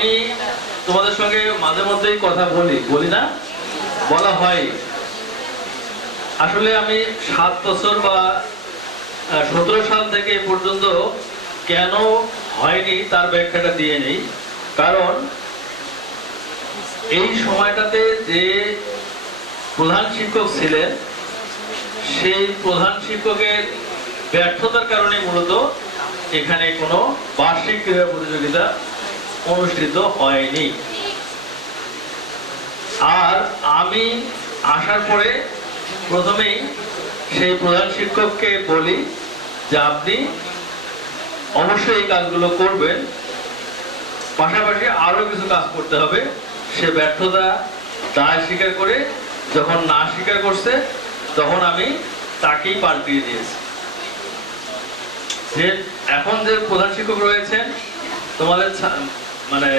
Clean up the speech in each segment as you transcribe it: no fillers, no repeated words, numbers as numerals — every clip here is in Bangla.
আমি তোমাদের সঙ্গে মাঝে মধ্যেই কথা বলি না, বলা হয়। আসলে আমি 7 বছর বা 17 সাল থেকে এ পর্যন্ত কেন হয়নি তার ব্যাখ্যাটা দিয়ে নেই। কারণ এই সময়টাতে যে প্রধান শিক্ষক ছিলেন সেই প্রধান শিক্ষকের ব্যর্থতার কারণে মূলত এখানে কোনো বার্ষিক ক্রীড়া প্রতিযোগিতা অনুষ্ঠিত হয়নি। আর আমি আসার পরে প্রথমেই সেই প্রধান শিক্ষককে বলি যে আপনি অবশ্যই এই কাজগুলো করবেন, পাশাপাশি আরো কিছু কাজ করতে হবে। সে ব্যর্থতা দায় স্বীকার করে যখন না স্বীকার করছে তখন আমি তাকেই পাল্টিয়ে দিয়েছি। যে এখন যে প্রধান শিক্ষক রয়েছেন তোমাদের মানে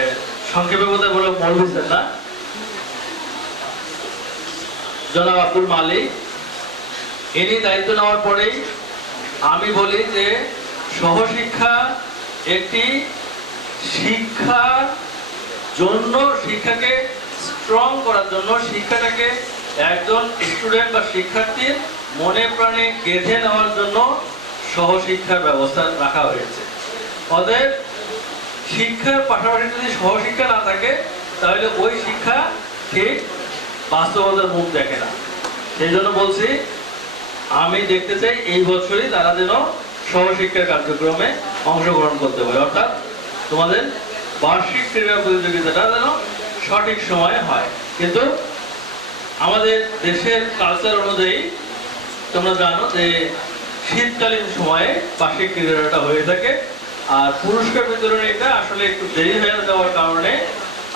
সংক্ষেপে বলতে বলো মৌলভী না, জনাব আব্দুল মালিক, ইনি দায়িত্ব নেওয়ার পরেই আমি বলি যে সহশিক্ষা একটি শিক্ষার জন্য, শিক্ষাকে স্ট্রং করার জন্য, শিক্ষাটাকে একজন স্টুডেন্ট বা শিক্ষার্থীর মনে প্রাণে গেঁথে নেওয়ার জন্য সহশিক্ষার ব্যবস্থা রাখা হয়েছে। অতএব শিক্ষার পাশাপাশি যদি সহশিক্ষা না থাকে তাহলে ওই শিক্ষা ঠিক বাস্তবতার মুখ দেখে না। সেই জন্য বলছি আমি দেখতে চাই এই বছরই তারা যেন সহশিক্ষার কার্যক্রমে অংশগ্রহণ করতে পারে, অর্থাৎ তোমাদের বার্ষিক ক্রীড়া প্রতিযোগিতাটা যেন সঠিক সময়ে হয়। কিন্তু আমাদের দেশের কালচার অনুযায়ী তোমরা জানো যে শীতকালীন সময়ে বার্ষিক ক্রীড়াটা হয়ে থাকে, আর পুরস্কার বিতরণীটা আসলে একটু দেরি হয়ে যাওয়ার কারণে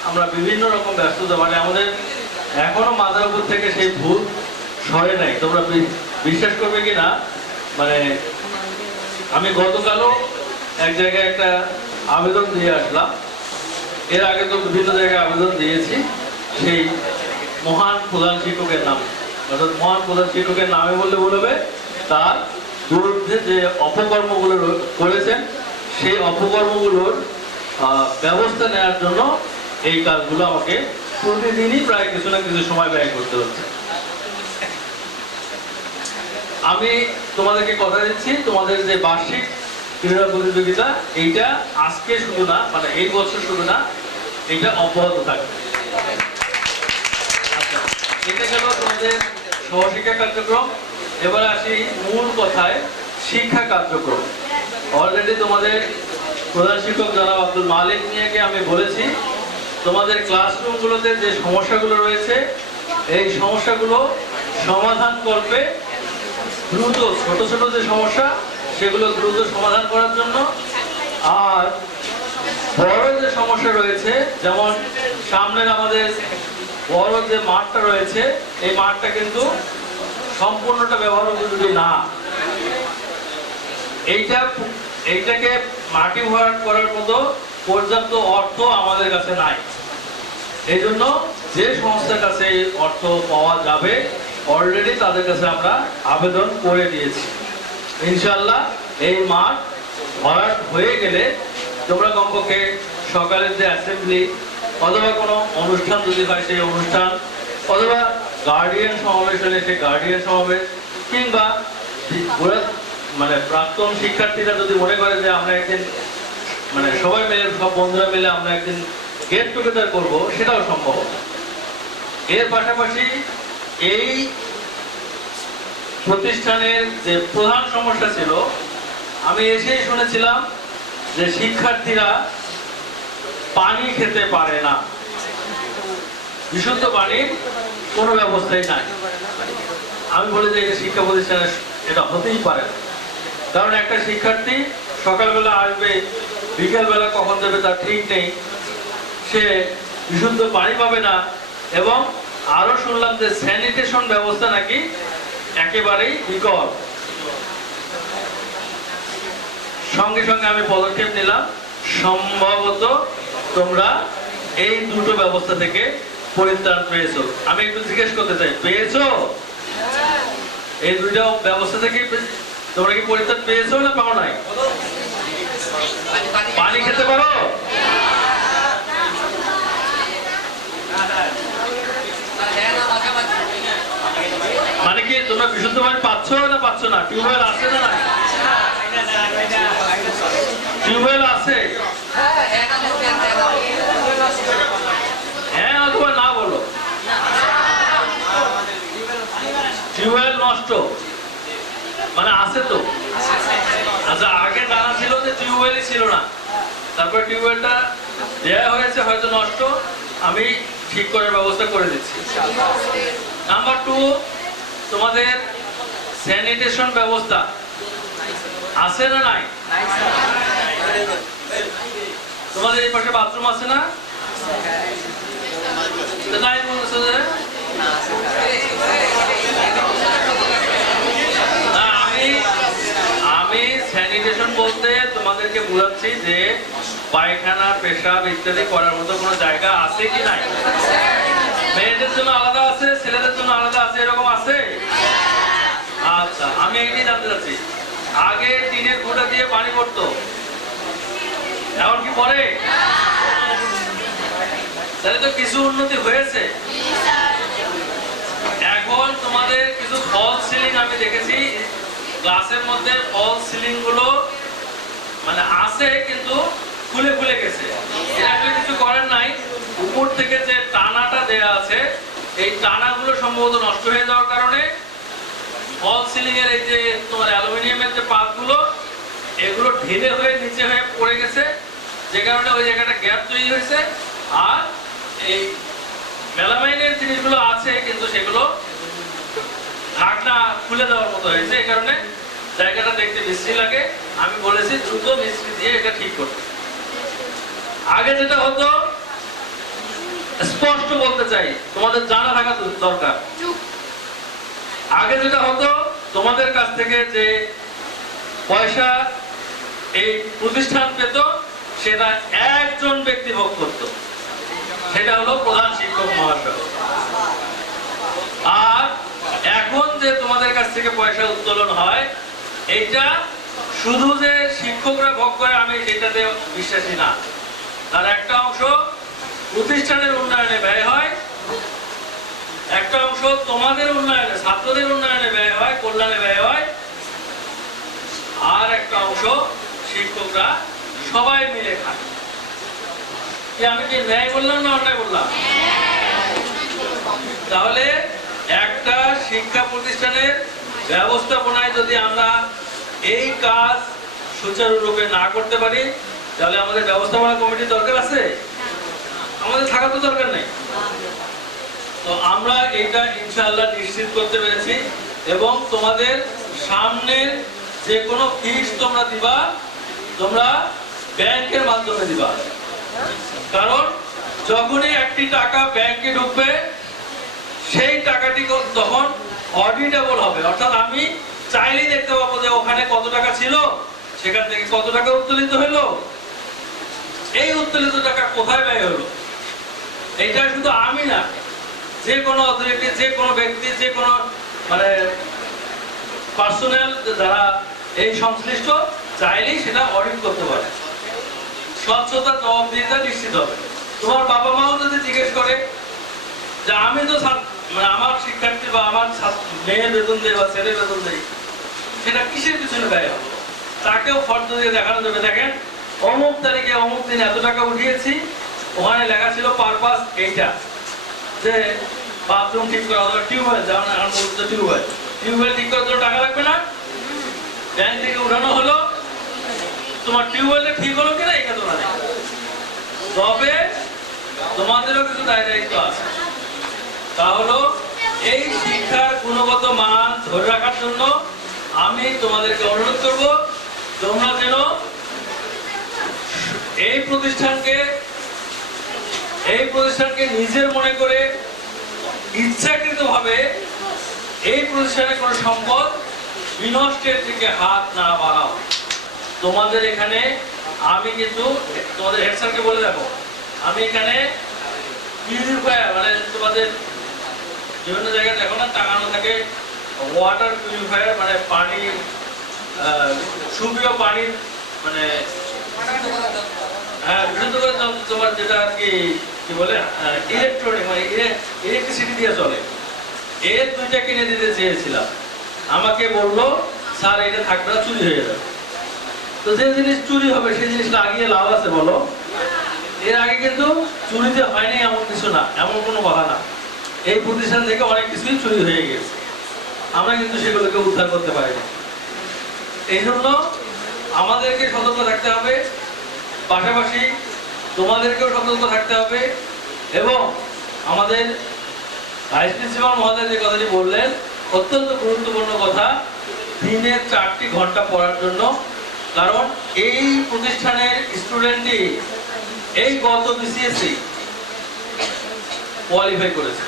আমরা বিভিন্ন রকম ব্যস্ততা, মানে আমাদের এখনো মাথার উপর থেকে সেই ভূত সরে নাই। তোমরা বিশ্বাস করবে কি না, মানে আমি গতকালও এক জায়গায় একটা আবেদন দিয়ে আসলাম, এর আগে তো বিভিন্ন জায়গায় আবেদন দিয়েছি সেই মহান প্রধান শিক্ষকের নামে, অর্থাৎ মহান প্রধান শিক্ষকের নামে বললে বলবে তার বিরুদ্ধে যে অপকর্মগুলো করেছেন সেই অপকর্মগুলোর ব্যবস্থা নেওয়ার জন্য এই কাজগুলো আমাকে প্রতিদিনই প্রায় কিছু না কিছু সময় ব্যয় করতে হচ্ছে। আমি তোমাদেরকে কথা দিচ্ছি, তোমাদের যে বার্ষিক ক্রীড়া প্রতিযোগিতা এইটা আজকে শুধু না, মানে এই বছর শুধু না, এটা অব্যাহত থাকবে। আচ্ছা, এটা গেল তোমাদের সহশিক্ষা কার্যক্রম। এবার আসি মূল কথায়, শিক্ষা কার্যক্রম। অলরেডি তোমাদের প্রধান শিক্ষক জনাব আব্দুল মালিক মিয়াকে আমি বলেছি তোমাদের ক্লাসরুমগুলোতে যে সমস্যাগুলো রয়েছে এই সমস্যাগুলো সমাধান করবে দ্রুত, ছোট ছোট যে সমস্যা সেগুলো দ্রুত সমাধান করার জন্য। আর বড় যে সমস্যা রয়েছে, যেমন সামনের আমাদের বড় যে মাঠটা রয়েছে এই মাঠটা কিন্তু সম্পূর্ণটা ব্যবহার উপযোগী না, এইটাকে মাটি ভরাট করার মতো পর্যাপ্ত অর্থ আমাদের কাছে নাই। এই জন্য যে সংস্থার কাছে অর্থ পাওয়া যাবে অলরেডি তাদের কাছে আমরা আবেদন করে দিয়েছি। ইনশাআল্লাহ এই মাঠ ভরাট হয়ে গেলে তোমরা কমপক্ষে সকালের যে অ্যাসেম্বলি অথবা কোনো অনুষ্ঠান যদি হয় সেই অনুষ্ঠান, অথবা গার্ডিয়ান সমাবেশ হলে সেই গার্ডিয়ান সমাবেশ, কিংবা মানে প্রাক্তন শিক্ষার্থীরা যদি মনে করে যে আমরা একদিন মানে সবাই মিলে, সব বন্ধুরা মিলে আমরা একদিন গেট টুগেদার করবো, সেটাও সম্ভব। এর পাশাপাশি এই প্রতিষ্ঠানের যে প্রধান সমস্যা ছিল, আমি এসেই শুনেছিলাম যে শিক্ষার্থীরা পানি খেতে পারে না, বিশুদ্ধ পানির কোনো ব্যবস্থাই নাই। আমি বলি যে এটা শিক্ষা প্রতিষ্ঠানে এটা হতেই পারে না, কারণ একটা শিক্ষার্থী সকালবেলা আসবে, বিকালবেলা কখন যাবে তার ঠিক নেই, সে বিশুদ্ধ পানি পাবে না। এবং আরো শুনলাম যে স্যানিটেশন ব্যবস্থা নাকি একেবারেই বিকল। সঙ্গে সঙ্গে আমি পদক্ষেপ নিলাম, সম্ভবত তোমরা এই দুটো ব্যবস্থা থেকে পরিত্রাণ পেয়েছো। আমি একটু জিজ্ঞেস করতে চাই, পেয়েছো? এই দুইটা ব্যবস্থা থেকে তোমরা কি পরিত্রাণ পেয়েছো না পাও নাই? পানি খেতে পারো? তোমরা বিশুদ্ধ পানি পাচ্ছ না পাচ্ছ না? টিউবওয়েল আছে না নাই? টিউবওয়েল আছে? হ্যাঁ অথবা না বলো। টিউবওয়েল নষ্ট মানে আছে তো? আচ্ছা, আগে জানা ছিল যে টিউবওয়েলই ছিল না, তারপর টিউবওয়েলটা দেয়া হয়েছে, হয়তো নষ্ট, আমি ঠিক করার ব্যবস্থা করে দিচ্ছি। নাম্বার 2, তোমাদের স্যানিটেশন ব্যবস্থা আছে না নাই? তোমাদের এই পাশে বাথরুম আছে না? নাই বলছো যে? আমি স্যানিটেশন বলতে তোমাদেরকে বোঝাচ্ছি যে পায়খানা, পেশাব ইত্যাদি করার মতো কোনো জায়গা আছে কি নাই? মেয়েদের জন্য আলাদা আছে, ছেলেদের জন্য আলাদা আছে, এরকম আছে? আচ্ছা, আমি এটাই জানতে চাচ্ছি। আগে টিনের ফুটা দিয়ে পানি পড়তো, এখন কি পড়ে? তাহলে তো কিছু উন্নতি হয়েছে। এখন তোমাদের কিছু ফলস সিলিং আমি দেখেছি ক্লাসের মধ্যে, ফলস সিলিং গুলো মানে আছে কিন্তু খুলে খুলে গেছে। এটা আসলে কিছু করার নাই, উপর থেকে যে টানাটা দেয়া আছে এই টানাগুলো সম্ভবত নষ্ট হয়ে যাওয়ার কারণে ফলস সিলিং এর এই যে তোমার অ্যালুমিনিয়ামের যে পাতগুলো এগুলো ঢিলে হয়ে নিচে হয়ে পড়ে গেছে, যে কারণে ওই জায়গাটা গ্যাপ তৈরি হয়েছে। আর এই মেলামাইনের জিনিসগুলো আছে কিন্তু সেগুলো ঢাকনা খুলে দেওয়ার মতো হয়েছে, এই কারণে জায়গাটা দেখতে বিশ্রী লাগে। আমি বলেছি দ্রুত মিস্ত্রি দিয়ে এটা ঠিক করতে। আগে যেটা হতো, স্পষ্ট বলতে চাই, তোমাদের জানা থাকা দরকার, আগে যেটা হতো তোমাদের কাছ থেকে যে পয়সা এই প্রতিষ্ঠান পেত সেটা একজন ব্যক্তি ভোগ করত, সেটা হলো প্রধান শিক্ষক মহাশয়। আর এখন যে তোমাদের কাছ থেকে পয়সা উত্তোলন হয় এইটা শুধু যে শিক্ষকরা ভোগ করে আমি সেটাতে বিশ্বাসী না। তার একটা অংশ প্রতিষ্ঠানের উন্নয়নে ব্যয় হয়, একটা অংশ তোমাদের উন্নয়নে, ছাত্রদের উন্নয়নে ব্যয় হয়, কল্যাণে ব্যয় হয়, আর একটা অংশ শিক্ষকরা সবাই মিলে খায়। কি আমি কি ন্যায় বললাম না অন্যায় বললাম? তাহলে একটা শিক্ষা প্রতিষ্ঠানের ব্যবস্থাপনায় যদি আমরা এই কাজ সুচারুরূপে না করতে পারি তাহলে আমাদের ব্যবস্থাপনা কমিটির দরকার আছে? আমাদের থাকা তো দরকার নেই। তো আমরা এটা ইনশাআল্লাহ নিশ্চিত করতে পেরেছি, এবং তোমাদের সামনের যে কোনো ফিস তোমরা দিবা, তোমরা ব্যাংকের মাধ্যমে দিবা। কারণ যখনই একটি টাকা ব্যাংকে ঢুকবে সেই টাকাটি তখন অডিটেবল হবে, অর্থাৎ আমি চাইলেই দেখতে পাবো যে ওখানে কত টাকা ছিল, সেখান থেকে কত টাকা উত্তোলিত হলো, এই উত্তোলিত টাকা কোথায় ব্যয় হলো। এইটা শুধু আমি না, যে কোনো অথরিটি, যে কোনো ব্যক্তি, যে কোনো মানে পার্সোনাল যারা এই সংশ্লিষ্ট চাইলেই সেটা অডিট করতে পারে। স্বচ্ছতা, জবাবদিহিতা নিশ্চিত হবে। তোমার বাবা মাও যদি জিজ্ঞেস করে যে আমি তো মানে আমার শিক্ষার্থী বা আমার মেয়ের বেতন দেয় বা ছেলের বেতন দেয়, সেটা কিসের পিছনে ব্যয় হবে, তাকেও ফর্দ দিয়ে দেখানো যাবে। দেখেন অমুক তারিখে অমুক দিন এত টাকা উঠিয়েছি, ওখানে লেখা ছিল পারপাস এইটা, যে বাথরুম ঠিক করা অথবা টিউবওয়েল, যেমন এখন বলতে টিউবওয়েল ঠিক করার জন্য টাকা লাগবে না, ব্যাংক থেকে উঠানো হলো, তোমার টিউবওয়েলটা ঠিক হলো কিনা এটা তোলা নেই। তবে তোমাদেরও কিছু দায়িত্ব আছে, তা হলো এই শিক্ষার গুণগত মান ধরে রাখার জন্য আমি তোমাদেরকে অনুরোধ করব, তোমরা যেন এই প্রতিষ্ঠানকে নিজের মনে করে ইচ্ছাকৃতভাবে এই প্রতিষ্ঠানের কোনো সম্পদ বিনষ্টের থেকে হাত না বাড়াও। তোমাদের এখানে আমি কিন্তু তোমাদের হেড স্যারকে বলে দেখো, আমি এখানে পিউরিফায়ার মানে তোমাদের বিভিন্ন জায়গায় দেখো না টাঙানো থাকে ওয়াটার পিউরিফায়ার, মানে পানি সুপেয় পানির মানে হ্যাঁ বিশুদ্ধ করে তোমার যেটা আর কি বলে ইলেকট্রনিক মানে ইলেকট্রিসিটি দিয়ে চলে, এর দুইটা কিনে দিতে চেয়েছিলাম। আমাকে বললো স্যার এটা থাকবে না, চুরি হয়ে যাবে। তো যে জিনিস চুরি হবে সেই জিনিসটা আগিয়ে লাভ আছে বলো? এর আগে কিন্তু চুরিতে হয়নি এমন কিছু না, এমন কোনো কথা না। এই প্রতিষ্ঠান থেকে অনেক কিছুই চুরি হয়ে গেছে, আমরা কিন্তু সেগুলোকে উদ্ধার করতে পারিনি। এই জন্য আমাদেরকে সতর্ক থাকতে হবে, পাশাপাশি তোমাদেরকেও সতর্ক থাকতে হবে। এবং আমাদের ভাইস প্রিন্সিপাল মহোদয় যে কথাটি বললেন অত্যন্ত গুরুত্বপূর্ণ কথা, দিনে 4টি ঘন্টা পড়ার জন্য। কারণ এই প্রতিষ্ঠানের স্টুডেন্টই এই গত বিসিএসসি কোয়ালিফাই করেছে,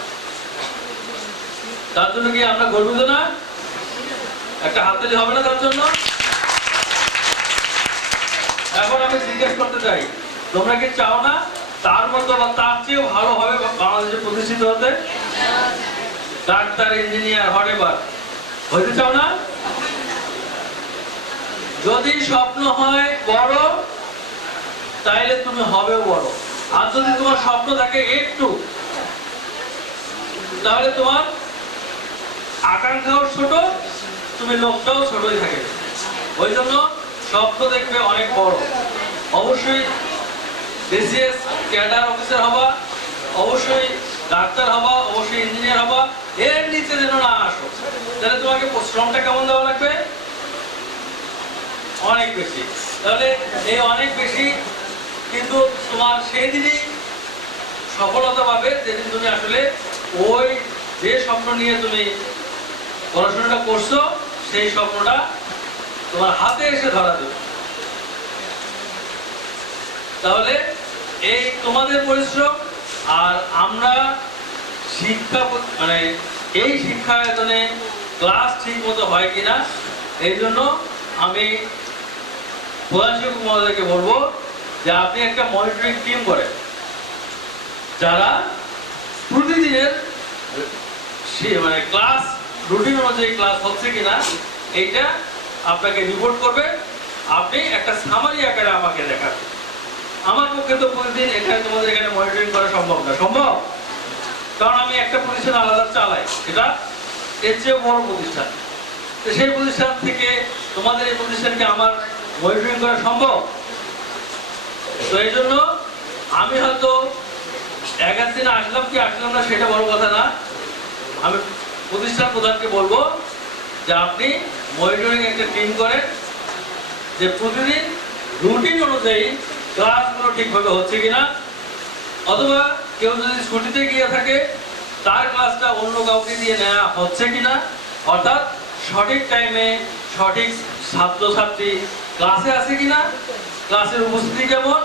তার জন্য কি আমরা গর্বিত না? একটা হাততালি হবে না তার জন্য? এখন আমি জিজ্ঞেস করতে চাই, তোমরা কি চাও না তার মতো বা তার চেয়েও ভালো হবে বাংলাদেশে প্রতিষ্ঠিত হতে? ডাক্তার, ইঞ্জিনিয়ার, হোয়াটএভার হইতে চাও না? যদি স্বপ্ন হয় বড় তাইলে তুমি হবেও বড়, আর যদি তোমার স্বপ্ন থাকে একটু তাহলে তোমার আকাঙ্ক্ষাও ছোট, তুমি লোকটাও ছোটই থাকে। ওই জন্য স্বপ্ন দেখবে অনেক বড়। অবশ্যই বিসিএস ক্যাডার অফিসার হবা, অবশ্যই ডাক্তার হবা, অবশ্যই ইঞ্জিনিয়ার হবা। এর নিচে যেন না আসো, তাহলে তোমাকে শ্রমটা কেমন দেওয়া লাগবে? অনেক বেশি। তাহলে এই অনেক বেশি কিন্তু তোমার সেই দিনই সফলতা পাবে যেদিন তুমি আসলে ওই যে স্বপ্ন নিয়ে তুমি পড়াশোনাটা করছো সেই স্বপ্নটা তোমার হাতে এসে ধরা দেবে। তাহলে এই তোমাদের পরিশ্রম আর আমরা শিক্ষা মানে এই শিক্ষা আয়তনে ক্লাস ঠিক মতো হয় কিনা, এই জন্য আমি প্রধান শিক্ষক মহোদয়কে বলবো যে আপনি একটা মনিটরিং টিম করেন, যারা প্রতিদিনের মানে ক্লাস রুটিন অনুযায়ী ক্লাস হচ্ছে কিনা এইটা আপনাকে রিপোর্ট করবে। আপনি একটা সামারি আকারে আমাকে দেখাবেন। আমার পক্ষে তো প্রতিদিন এখানে তোমাদের এখানে মনিটরিং করা সম্ভব না, সম্ভব, কারণ আমি একটা প্রতিষ্ঠান আলাদা চালাই, এটা এর চেয়ে বড় প্রতিষ্ঠান। তো সেই প্রতিষ্ঠান থেকে তোমাদের এই প্রতিষ্ঠানকে আমার মনিটরিং করা সম্ভব? তো এই জন্য আমি হয়তো এক দিন আসলাম কি আসলাম না সেটা বড় কথা না, আমি প্রতিষ্ঠান প্রধানকে বলবো যে আপনি মনিটরিং একটা টিম করেন, যে প্রতিদিন রুটিন অনুযায়ী ক্লাসগুলো ঠিকভাবে হচ্ছে কিনা, অথবা কেউ যদি ছুটিতে গিয়ে থাকে তার ক্লাসটা অন্য কাউকে দিয়ে নেওয়া হচ্ছে কিনা, অর্থাৎ সঠিক টাইমে সঠিক ছাত্রছাত্রী ক্লাসে আছে কিনা, ক্লাসের উপস্থিতি কেমন,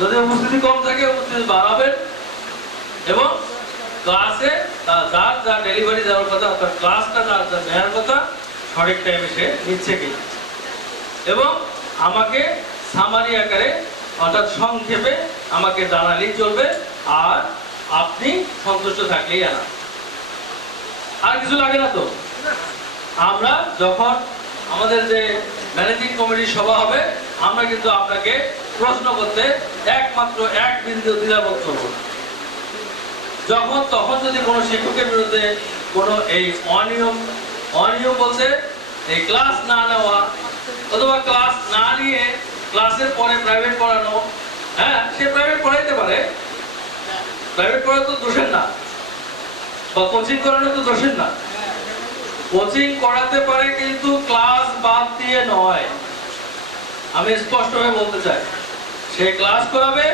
যদি উপস্থিতি কম থাকে উপস্থিতি বাড়াবেন, এবং ক্লাসে যার যা ডেলিভারি দেওয়ার কথা অর্থাৎ ক্লাসটা যার যা নেওয়ার কথা সঠিক টাইমে সে নিচ্ছে কিনা, এবং আমাকে সামারি আকারে অর্থাৎ সংক্ষেপে আমাকে জানালেই চলবে। আর আপনি সন্তুষ্ট থাকলেই আনা, আর কিছু লাগে না তো। আমরা যখন আমাদের যে ম্যানেজিং কমিটির সভা হবে আমরা কিন্তু আপনাকে প্রশ্ন করতে একমাত্র এক বিন্দু দ্বিধাবোধ করব না। যখন তখন যদি কোনো শিক্ষকের বিরুদ্ধে কোনো এই অনিয়ম বলতে এই ক্লাস না নেওয়া অথবা ক্লাস না নিয়ে ক্লাসের পরে প্রাইভেট পড়ানো, হ্যাঁ সে প্রাইভেট পড়াইতে পারে, প্রাইভেট পড়া তো দোষের না, বা কোচিং করানো তো দোষের না, কোচিং করাতে পারে কিন্তু ক্লাস বাদ দিয়ে নয়। আমি স্পষ্টভাবে বলতে চাই, সে ক্লাস করাবে,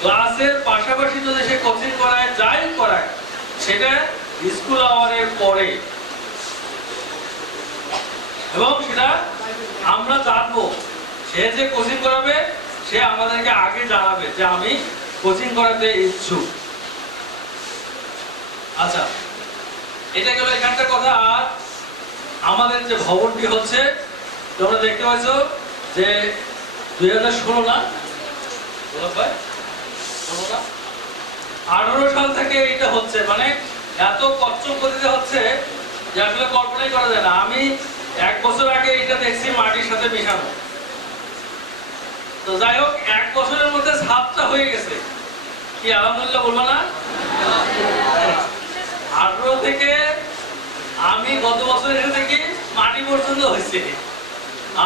ক্লাসের পাশাপাশি যদি সে কোচিং করায় যাই করায় সেটা স্কুল আওয়ারের পরে, এবং সেটা আমরা জানবো। সে যে কোচিং করাবে সে আমাদেরকে আগে জানাবে যে আমি কোচিং করাতে ইচ্ছুক। আচ্ছা, এটা গেল এখানকার কথা। আর আমাদের যে ভবনটি হচ্ছে তোমরা দেখতে পাচ্ছ যে 2016 না 18 সাল থেকে এটা হচ্ছে, মানে এত কচ্ছপ গতিতে হচ্ছে যে আসলে কল্পনাই করা যায় না। আমি 1 বছর আগে এটা দেখছি মাটির সাথে মেশানো। তো যাই হোক 1 বছরের মধ্যে ছাদটা হয়ে গেছে, কি আলহামদুলিল্লাহ বলবো না? 18 থেকে আমি গত বছর এসে থেকে মাটি পর্যন্ত হয়েছে,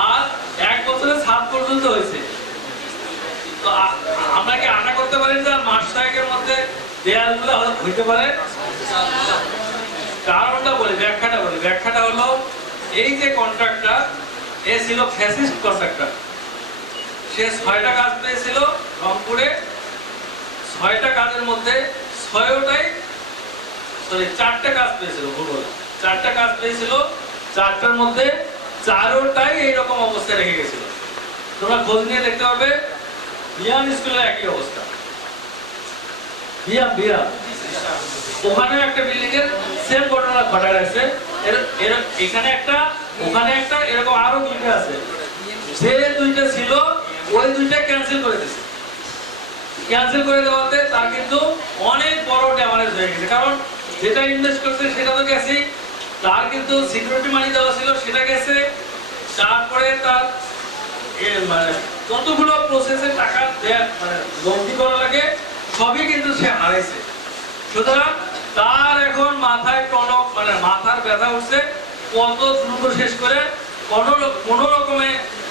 আর 1 বছরে ছাদ পর্যন্ত হয়েছে। তো আমরা কি আশা করতে পারি যে মাস 6 মধ্যে দেয়ালগুলো হইতে পারে? কারণটা বলি, ব্যাখ্যাটা হলো এই যে কন্ট্রাক্টর এ ছিল ফ্যাসিস্ট কন্ট্রাক্টর। সে 6টা কাজ পেয়েছিল রংপুরে। 6টা কাজের মধ্যে 4টা কাজ পেয়েছিল, ভূগোল 4টা কাজ পেয়েছিল। 4টার মধ্যে 4টাই এইরকম অবস্থায় রেখে গেছিল। তোমরা খোঁজ নিয়ে দেখতে পাবে বিয়াম স্কুলের একই অবস্থা। বিয়াম ওখানে একটা বিল্ডিং এর সেম ঘটনা ঘটা গেছে। এখানে একটা, ওখানে একটা, এরকম আরো 2টা আছে। যে 2টা ছিল ওই 2টা ক্যান্সেল করে দিয়েছে। ক্যান্সেল করে দেওয়াতে তার কিন্তু অনেক বড় ড্যামেজ হয়ে গেছে। কারণ যেটা ইনভেস্ট করছে সেটা তো গেছে, তার কিন্তু সিকিউরিটি মানি দেওয়া ছিল সেটা গেছে, তারপরে তার মানে যতগুলো প্রসেসের টাকা মানে লব্ধি করা লাগে সবই কিন্তু সে হারাইছে। সুতরাং তার এখন মাথায় টনক, মানে মাথার ব্যথা উঠছে কত দ্রুত শেষ করে কোন রকমে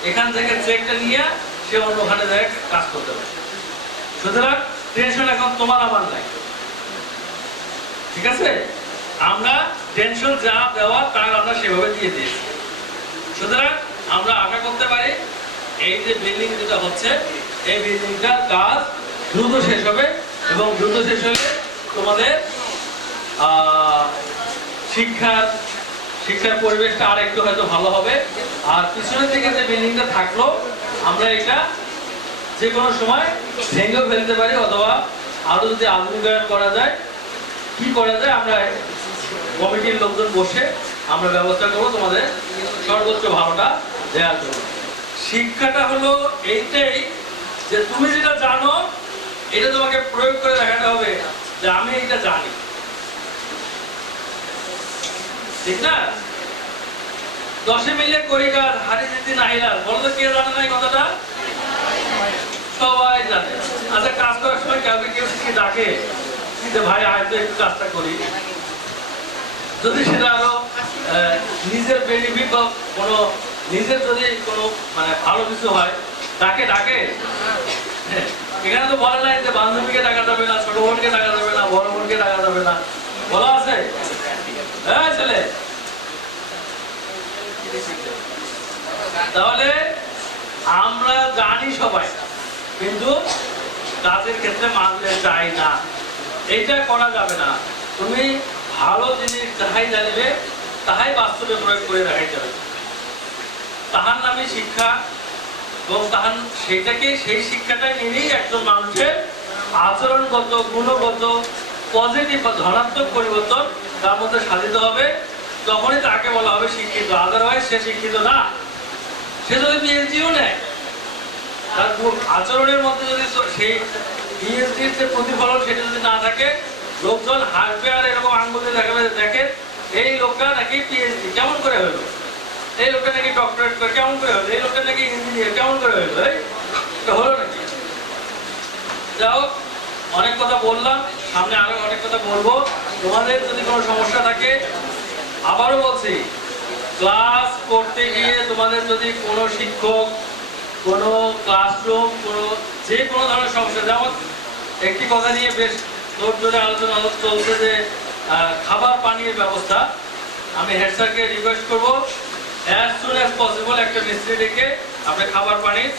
এখান থেকে চেকটা নিয়ে সে অন্যখানে যায় কাজ করতে পারে। সুতরাং টেনশন এখন তোমার আমার নাই, ঠিক আছে? আমরা টেনশন যা দেওয়া তার আমরা সেভাবে দিয়ে দিয়েছি। সুতরাং আমরা আশা করতে পারি এই যে বিল্ডিং যেটা হচ্ছে এই বিল্ডিংটার কাজ দ্রুত শেষ হবে, এবং দ্রুত শেষ হলে তোমাদের শিক্ষার পরিবেশটা আর একটু হয়তো ভালো হবে। আর পিছনের দিকে যে বিল্ডিংটা থাকলো আমরা এটা যে কোনো সময় ভেঙে ফেলতে পারি, অথবা আরো যদি আধুনিকায়ন করা যায়, কি করা যায় আমরা কমিটির লোকজন বসে আমরা ব্যবস্থা করবো তোমাদের সর্বোচ্চ ভালোটা দেওয়ার জন্য। শিক্ষাটা হলো এইটাই যে তুমি যেটা জানো এটা তোমাকে প্রয়োগ করে দেখাতে হবে যে আমি এটা জানি, ঠিক না? 10 মিলে করি কাজ হারি জিতি নাহিলার, বলতো কে জানে না এই কথাটা? সবাই জানে। আচ্ছা, কাজ করার সময় কেউ কি ডাকে যে ভাই আয় তো একটু কাজটা করি? যদি সেটা আরো নিজের বেনিফিট বা কোনো নিজের যদি কোনো মানে ভালো কিছু হয় ডাকে এখানে তো বলা নাই যে বান্ধবীকে ডাকা যাবে না, ছোট বোনকে ডাকা যাবে না, বড় বোনকে ডাকা যাবে না, বলা আছে? হ্যাঁ ছেলে, তাহলে আমরা জানি সবাই, কিন্তু কাজের ক্ষেত্রে মানতে চাই না। এইটা করা যাবে না। তুমি ভালো জিনিস যাহাই জানিবে তাহাই বাস্তবে প্রয়োগ করে দেখাইতে হবে। তাহার নামে শিক্ষা, এবং তাহার সেই শিক্ষাটাই নিয়েই একজন মানুষের আচরণগত, গুণগত, পজিটিভ বা ধনাত্মক পরিবর্তন তার মধ্যে সাধিত হবে। তখনই তাকে বলা হবে শিক্ষিত। আদারওয়াইজ সে শিক্ষিত না। সে যদি পিএইচডিও নেয়, তার আচরণের মধ্যে যদি সেই পিএইচডির যে প্রতিফলন সেটা যদি না থাকে, লোকজন হাসবে আর এরকম আঙ্গুলে দেখাবে, দেখেন এই লোকটা নাকি পিএইচডি কেমন করে হলো, এই লোকটা নাকি ডক্টরেট করে কেমন করে হলো, এই লোকটা নাকি ইঞ্জিনিয়ার কেমন করে হলো, এটা হলো নাকি? যাই হোক, অনেক কথা বললাম, সামনে আরো অনেক কথা বলবো। তোমাদের যদি কোনো সমস্যা থাকে, আবারও বলছি, ক্লাস করতে গিয়ে তোমাদের যদি কোনো শিক্ষক, কোনো ক্লাসরুম, যে কোনো ধরনের সমস্যা, যেমন একটি কথা নিয়ে বেশ জোরে আলোচনা চলছে যে খাবার পানির ব্যবস্থা, আমি হেড স্যারকে রিকোয়েস্ট করবো অ্যাজ সুন অ্যাজ পসিবল একটা মিস্ত্রি ডেকে আপনি খাবার পানির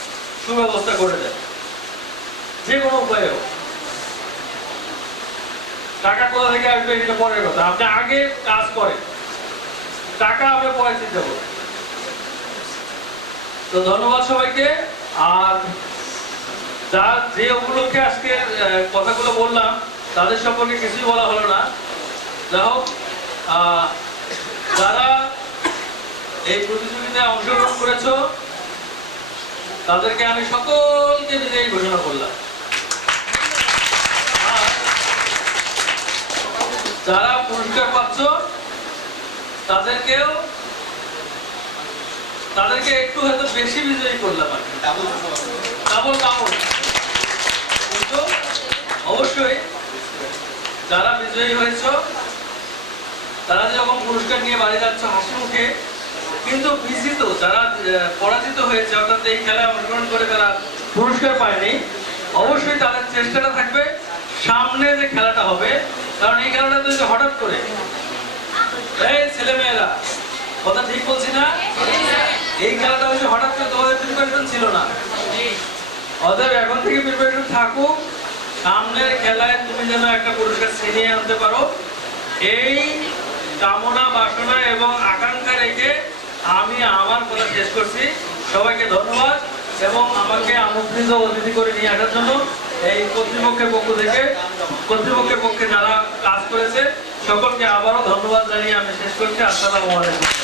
সুব্যবস্থা করে দেন, যে কোনো উপায়ে হোক। টাকা কোথা থেকে আসবে সেটা পরের কথা, আপনি আগে কাজ করেন, টাকা আমরা পরে চিন্তা করব। তো ধন্যবাদ সবাইকে। আর যে উপলক্ষে আজকে কথাগুলো বললাম তাদের সম্পর্কে কিছুই বলা হলো না। যাই হোক, যারা এই প্রতিযোগিতায় অংশগ্রহণ করেছ তাদেরকে আমি সকলকে বিজয়ী ঘোষণা করলাম। যারা পুরস্কার পাচ্ছ তাদেরকে একটু হয়তো বেশি বিজয়ী করলাম, ডাবল। কিন্তু অবশ্যই যারা বিজয়ী হয়েছ তারা যেরকম পুরস্কার নিয়ে বাড়ি যাচ্ছ হাসি মুখে, কিন্তু বিজিত যারা পরাজিত হয়েছে অর্থাৎ এই খেলায় অংশগ্রহণ করে তারা পুরস্কার পায়নি, অবশ্যই তাদের চেষ্টাটা থাকবে সামনে যে খেলাটা হবে, কারণ এই খেলাটা তো হঠাৎ করে, এই ছেলেমেয়েরা কথা ঠিক বলছি না? এই খেলাটা হচ্ছে হঠাৎ করে, তোমাদের প্রিপারেশন ছিল না। অতএব এখন থেকে প্রিপারেশন থাকুক, সামনের খেলায় তুমি যেন একটা পুরস্কার ছিনিয়ে আনতে পারো, এই কামনা বাসনা এবং আকাঙ্ক্ষা রেখে আমি আমার কথা শেষ করছি। সবাইকে ধন্যবাদ এবং আমাকে আমন্ত্রিত অতিথি করে নিয়ে আসার জন্য এই কর্তৃপক্ষের পক্ষে যারা কাজ করেছে সকলকে আবারও ধন্যবাদ জানিয়ে আমি শেষ করছি। আসসালামু আলাইকুম।